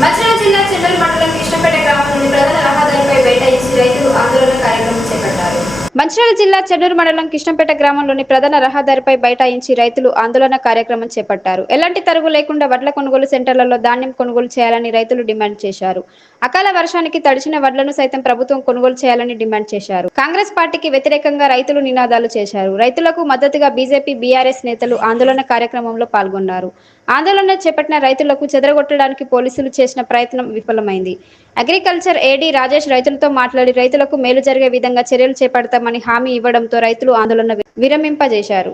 మంచిర్యాల జిల్లా చెన్నూరు మండలం కృష్ణపేట గ్రామంలోని ప్రధాన రహదారిపై బైఠాయించి రైతులు ఆందోళన కార్యక్రమం చేపట్టారు. మంచిర్యాల జిల్లా చెన్నూరు మండలం కృష్ణపేట గ్రామంలోని ప్రధాన రహదారిపై బైఠాయించి రైతులు ఆందోళన కార్యక్రమం చేపట్టారు. ఎలాంటి తరుగు లేకుండా వడ్ల కొనుగోలు సెంటర్లలో ధాన్యం కొనుగోలు చేయాలని రైతులు డిమాండ్ చేశారు. అకాల వర్షానికి తడిచిన వడ్లను సైతం ప్రభుత్వం కొనుగోలు చేయాలని డిమాండ్ చేశారు. కాంగ్రెస్ పార్టీకి వ్యతిరేకంగా రైతులు నినాదాలు చేశారు. రైతులకు మద్దతుగా బీజేపీ, బీఆర్ఎస్ నేతలు ఆందోళన కార్యక్రమంలో పాల్గొన్నారు. ఆందోళన చేపట్టిన రైతులకు చెదరగొట్టడానికి పోలీసులు చేసిన ప్రయత్నం విఫలమైంది. అగ్రికల్చర్ ఏడీ రాజేష్ రైతులతో మాట్లాడి రైతులకు మేలు జరిగే విధంగా చర్యలు చేపడతామని హామీ ఇవ్వడంతో రైతులు ఆందోళన విరమింపజేశారు.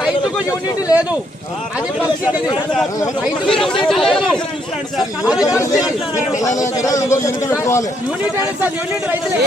రైతుకు యూనిట్ లేదు, అది పరిస్థితి. రైతుకు యూనిట్ లేదు, అది పరిస్థితి. యూనిట్ అనేది సార్, యూనిట్ రైతులే.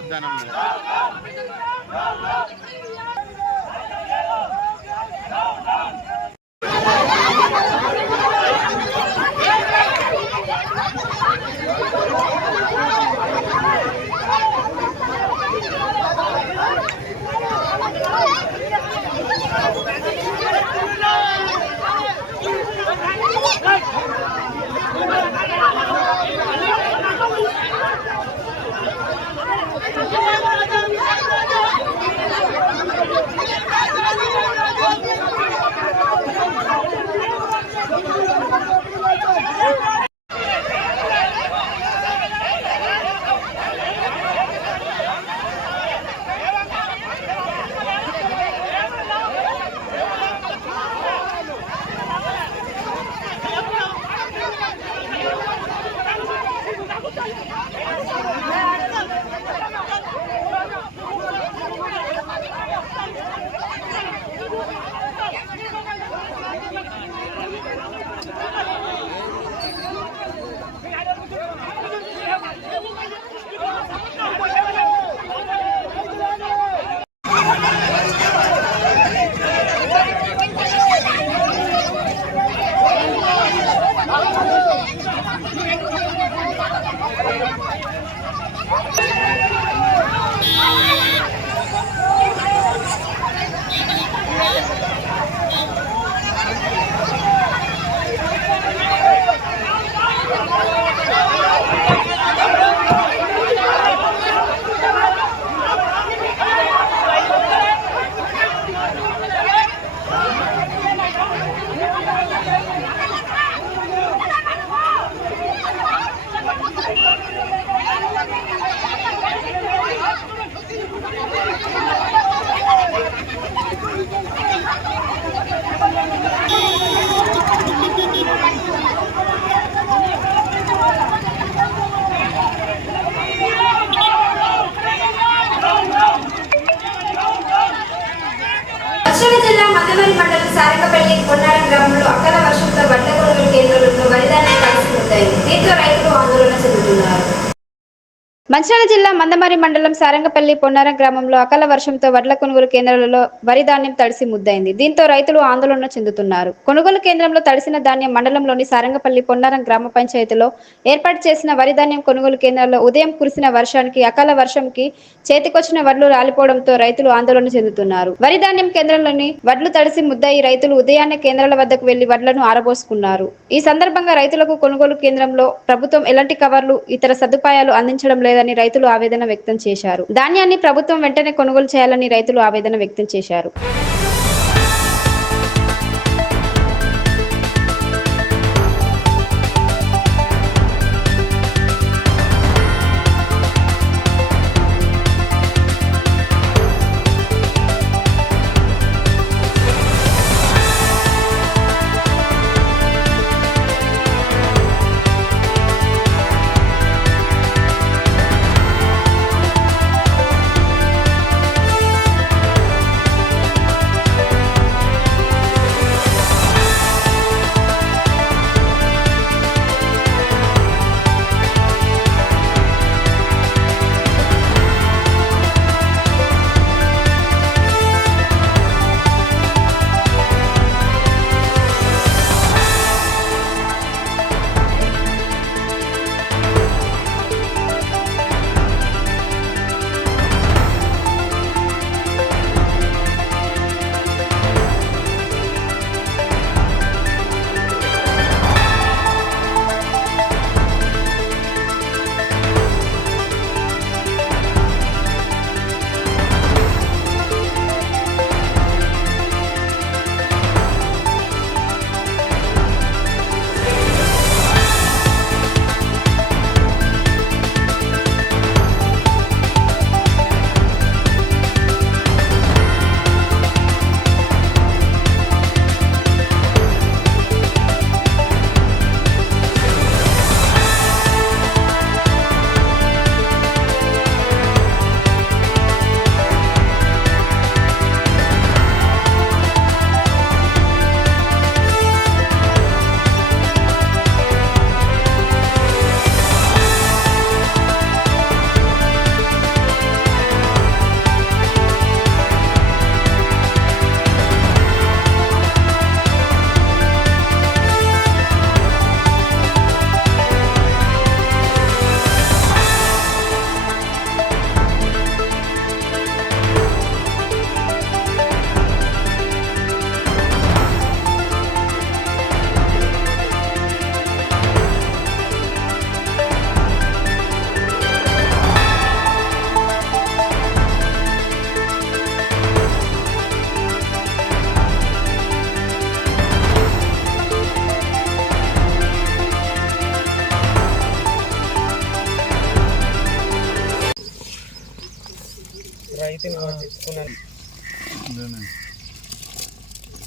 ఉద్యానం సారంగపల్లి పొన్నారం గ్రామంలో అకాల వర్షంతో వడ్ల కొనుగోలు కేంద్రాలలో వరిధాన్యం కలిసి ఉంటాయి. దీంతో రైతులు ఆందోళన చెందుతున్నారు. మంచిర్యాల జిల్లా మందమరి మండలం సారంగపల్లి పొన్నారం గ్రామంలో అకాల వర్షంతో వడ్ల కొనుగోలు కేంద్రాలలో వరి ధాన్యం తడిసి ముద్దైంది. దీంతో రైతులు ఆందోళన చెందుతున్నారు. కొనుగోలు కేంద్రంలో తడిసిన ధాన్యం మండలంలోని సారంగపల్లి పొన్నారం గ్రామ పంచాయతీలో ఏర్పాటు చేసిన వరి ధాన్యం కొనుగోలు కేంద్రాల్లో ఉదయం కురిసిన వర్షానికి అకాల వర్షంకి చేతికొచ్చిన వడ్లు రాలిపోవడంతో రైతులు ఆందోళన చెందుతున్నారు. వరి ధాన్యం కేంద్రంలోని వడ్లు తడిసి ముద్దయి రైతులు ఉదయాన్నే కేంద్రాల వద్దకు వెళ్లి వడ్లను ఆరబోసుకున్నారు. ఈ సందర్భంగా రైతులకు కొనుగోలు కేంద్రంలో ప్రభుత్వం ఎలాంటి కవర్లు ఇతర సదుపాయాలు అందించడం లేదని రైతులు ఆవేదన వ్యక్తం చేశారు. ధాన్యాన్ని ప్రభుత్వం వెంటనే కొనుగోలు చేయాలని రైతులు ఆవేదన వ్యక్తం చేశారు.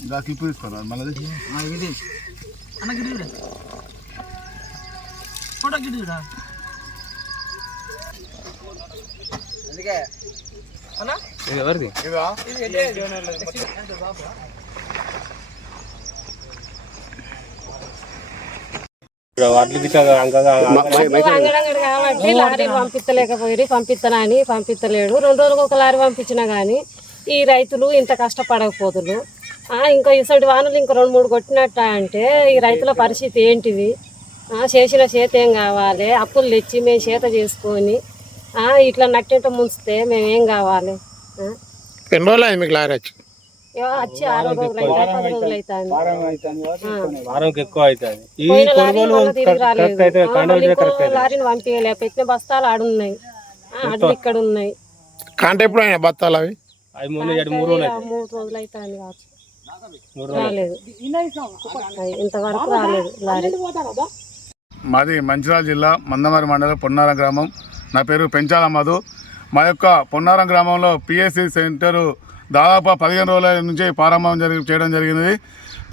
ఇంకా క్లిప్ తీసుకోరా మళ్ళీ ఇది అన్న గిడి ఫోటో గిడిరా అందుకే అన్న ఇది ఎవరిది ఇవా లారీలు పంపించలేకపోయి పంపించలేడు 2 రోజులకు ఒక లారీ పంపించినా కానీ ఈ రైతులు ఇంత కష్టపడకపోతున్నారు. ఇంకా ఇసటి వానలు ఇంకా 2-3 కొట్టినట్ట అంటే ఈ రైతుల పరిస్థితి ఏంటిది? చేసిన చేత ఏం కావాలి? అప్పులు తెచ్చి మేము చేత చేసుకొని ఇట్లా నట్టేట ముంచితే మేమేం కావాలి? ఎన్ని రోజులు అయింది మీకు లారీ వచ్చి? వచ్చి 6 రోజులు అయితే 10 రోజులు అవుతుంది. లారీని పంపించలే, పెట్టిన బస్తాలు ఆడున్నాయి, అడ్లు ఇక్కడ ఉన్నాయి. కాంటే ఎప్పుడు అయినా బత్తాలు అవి 3 రోజులు అవుతుంది కావచ్చు, రాలేదు ఇంతవరకు రాలేదు లారీ. మాది మంచిర్యాల జిల్లా మందమరి మండలం పొన్నారం గ్రామం. నా పేరు పెంచాల మధు. మా యొక్క పొన్నారం గ్రామంలో పిఎస్సి సెంటరు దాదాపు 15 రోజుల నుంచి ప్రారంభం చేయడం జరిగింది.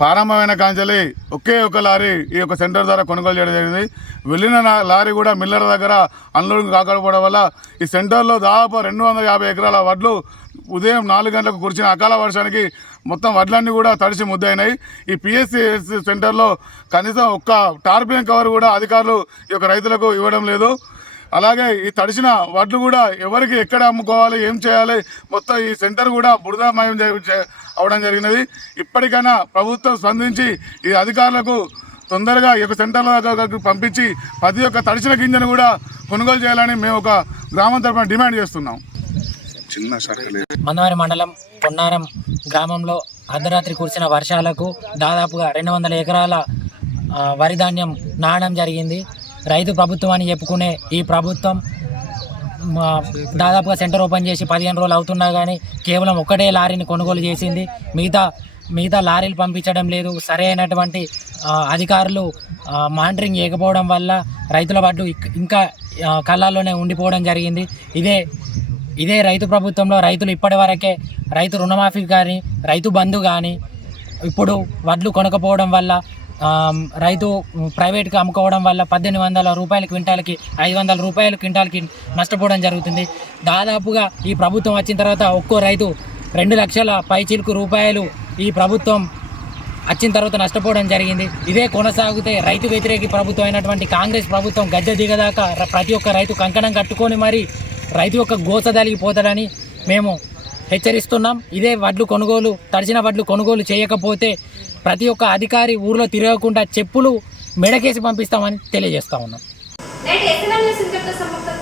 ప్రారంభమైన కాంచెలి ఒకే ఒక లారీ ఈ యొక్క సెంటర్ ద్వారా కొనుగోలు చేయడం జరిగింది. వెళ్ళిన లారీ కూడా మిల్లర్ దగ్గర అన్లోడింగ్ కాకపోవడం వల్ల ఈ సెంటర్లో దాదాపు 250 ఎకరాల వడ్లు ఉదయం 4 గంటలకు కురిసిన అకాల వర్షానికి మొత్తం వడ్లన్నీ కూడా తడిసి ముద్దయినాయి. ఈ పిఎస్సి సెంటర్లో కనీసం ఒక్క టార్పిలిన్ కవర్ కూడా అధికారులు ఈ యొక్క రైతులకు ఇవ్వడం లేదు. అలాగే ఈ తడిసిన వడ్లు కూడా ఎవరికి ఎక్కడ అమ్ముకోవాలి, ఏం చేయాలి, మొత్తం ఈ సెంటర్ కూడా బురదమయం అవడం జరిగినది. ఇప్పటికైనా ప్రభుత్వం స్పందించి ఈ అధికారులకు తొందరగా ఈ యొక్క సెంటర్ల దగ్గరకు పంపించి ప్రతి ఒక్క తడిచిన గింజను కూడా కొనుగోలు చేయాలని మేము ఒక గ్రామం తరఫున డిమాండ్ చేస్తున్నాం. మందమరి మండలం పొన్నారం గ్రామంలో అర్ధరాత్రి కురిసిన వర్షాలకు దాదాపుగా 200 ఎకరాల వరి ధాన్యం నాటడం జరిగింది. రైతు ప్రభుత్వం అని చెప్పుకునే ఈ ప్రభుత్వం దాదాపుగా సెంటర్ ఓపెన్ చేసి 15 రోజులు అవుతున్నా కానీ కేవలం ఒకటే లారీని కొనుగోలు చేసింది. మిగతా లారీలు పంపించడం లేదు. సరైనటువంటి అధికారులు మానిటరింగ్ చేయకపోవడం వల్ల రైతుల వడ్లు ఇంకా కళ్ళల్లోనే ఉండిపోవడం జరిగింది. ఇదే రైతు ప్రభుత్వంలో రైతులు ఇప్పటి వరకే రైతు రుణమాఫీ కానీ రైతు బంధు కానీ ఇప్పుడు వడ్లు కొనకపోవడం వల్ల రైతు ప్రైవేట్గా అమ్ముకోవడం వల్ల 1800 రూపాయల క్వింటాల్కి 500 రూపాయల క్వింటాల్కి నష్టపోవడం జరుగుతుంది. దాదాపుగా ఈ ప్రభుత్వం వచ్చిన తర్వాత ఒక్కో రైతు 2 లక్షల పైచిలుకు రూపాయలు ఈ ప్రభుత్వం వచ్చిన తర్వాత నష్టపోవడం జరిగింది. ఇదే కొనసాగితే రైతు వ్యతిరేక ప్రభుత్వం అయినటువంటి కాంగ్రెస్ ప్రభుత్వం గద్దె దిగదాకా ప్రతి ఒక్క రైతు కంకణం కట్టుకొని మరి రైతు యొక్క గోస దలిగిపోతాడని మేము హెచ్చరిస్తున్నాం. ఇదే తడిసిన వడ్లు కొనుగోలు చేయకపోతే ప్రతి ఒక్క అధికారి ఊర్లో తిరగకుండా చెప్పులు మెడకేసి పంపిస్తామని తెలియజేస్తా ఉన్నాం. నేటి ఎస్ఎన్ఎల్ న్యూస్ ఇంతటితో సమాప్తం.